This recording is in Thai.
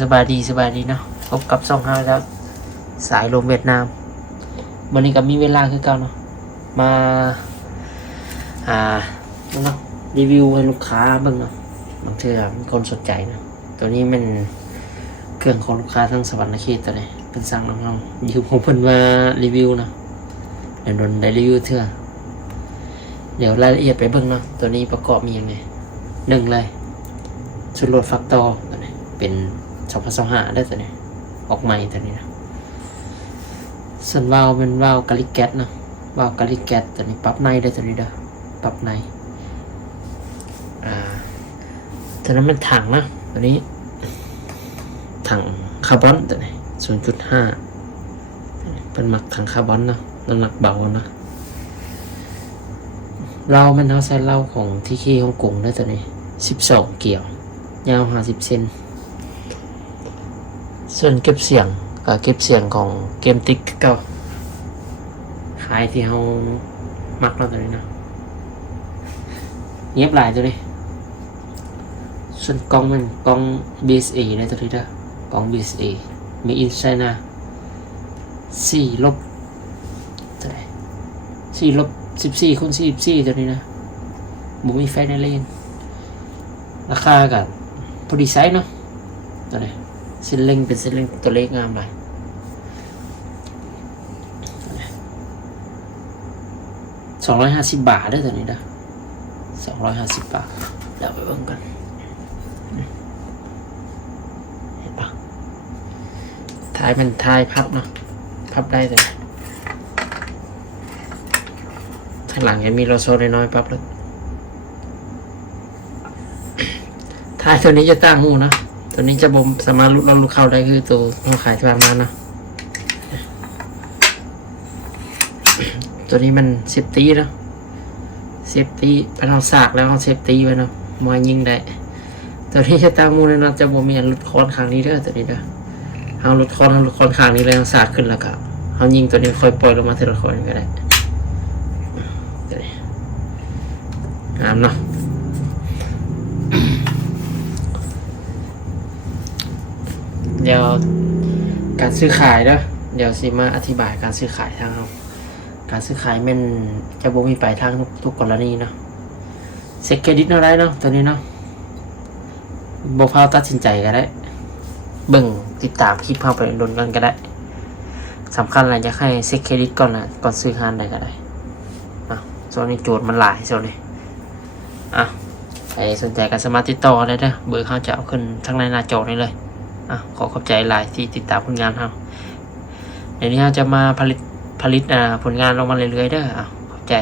สบายดีเนาะพบกับช่องเราแล้วสายลมเวียดนามวันนี้ก็มีเวลาคือเก่าเนาะมาเนาะรีวิวให้ลูกค้าเบิ่งเนาะบางทีมีคนสนใจเนาะตัวนี้มันเครื่องของลูกค้าทั้งสวรรค์เขตตัวนี้เป็นสั่งน้องๆยืมของเพิ่นมารีวิวเนาะเดี๋ยวโดนได้รีวิวเถอะเดี๋ยวรายละเอียดไปเบิ่งเนาะตัวนี้ประกอบมียังไงหนึ่งเลยชุดรถฟักตอตัวนี้เป็น2025ได้ตัวนี้ออกใหม่ตัวนี้นะส่วนวาล์วเป็นวาล์วกาลิแก๊สเนาะวาล์วกาลิแก๊สตัวนี้ปรับในได้ตัวนี้เด้อปรับในตัวนั้นเป็นถังนะตัวนี้ถังคาร์บอนตัวนี้ 0.5 เป็นหมักถังคาร์บอนเนาะน้ำหนักเบานะเรามันเอาใส่เหล้าของที่ขี้ฮ่องกงได้ตัวนี้12เกี่ยวยาว50 เซนส่วนเก็บเสียงก็เก็บเสียงของเกมติ๊กเก่าขายที่เรามักเราตัวนี้นะเงียบหลายตัวนี้ส่วนกล้องมันกล้อง BSA ได้ตัวนี้เด้อกล้อง BSA มีอินไซน่า4 ลบตัวไหน4 ลบ 14x44ตัวนี้นะบุมีไฟในเลนราคากับพอดีไซส์เนาะตัวนี้เส้นเล็งเป็นเส้นเล็งตัวเล็กงามเลย250 บาทได้ตัวนี้นะ250 บาทเดี๋ยวไปเบิ่งกันเห็นปะท้ายเป็นท้ายพับเนาะพับได้แต่ข้างหลังยังมีโลโซน้อยๆพับแล้วท้ายตัวนี้จะตั้งหูนะตัวนี้จะบ่มสามารถลุกเข้าได้คือตัวเราขายที่ผ่านมานะตัวนี้มันเซฟตี้นะเซฟตี้เป็นเอาสากแล้วเอาเซฟตี้ไว้เนาะมายิงได้ตัวนี้จะตั้งมูลนะจะบ่มีลุดคอนข้างนี้เด้อตัวนี้เด้อเอาลุดคอนข้างนี้แล้วสากขึ้นแล้วก็เอายิงตัวนี้ค่อยปล่อยลงมาทีละคนก็ได้ตัวนี้งามเนาะเดี๋ยวการซื้อขายนะเดี๋ยวสิมาอธิบายการซื้อขายทางเราการซื้อขายมันจะบ่มีปลายทางทุกกรณีเนาะเซ็กเครดิตเนาะได้เนาะตัวนี้เนาะบ่พาตัดสินใจก็ได้เบิ่งติดตามคลิปเข้าไปโดนกันก็ได้สำคัญอะไรจะให้เซ็กเครดิตก่อนนะก่อนซื้องานได้ก็ได้โซนนี้โจทย์มันหลายโซนนี้ใครสนใจก็สามารถติดต่อได้เด้อเบอร์เขาจะเอาขึ้นทั้งในหน้าจอนี้เลยขอขอบใจหลายที่ติดตามผลงานเราเดี๋ยวนี้เราจะมาผลิตผลงานลงมาเรื่อยๆเด้อขอบใจ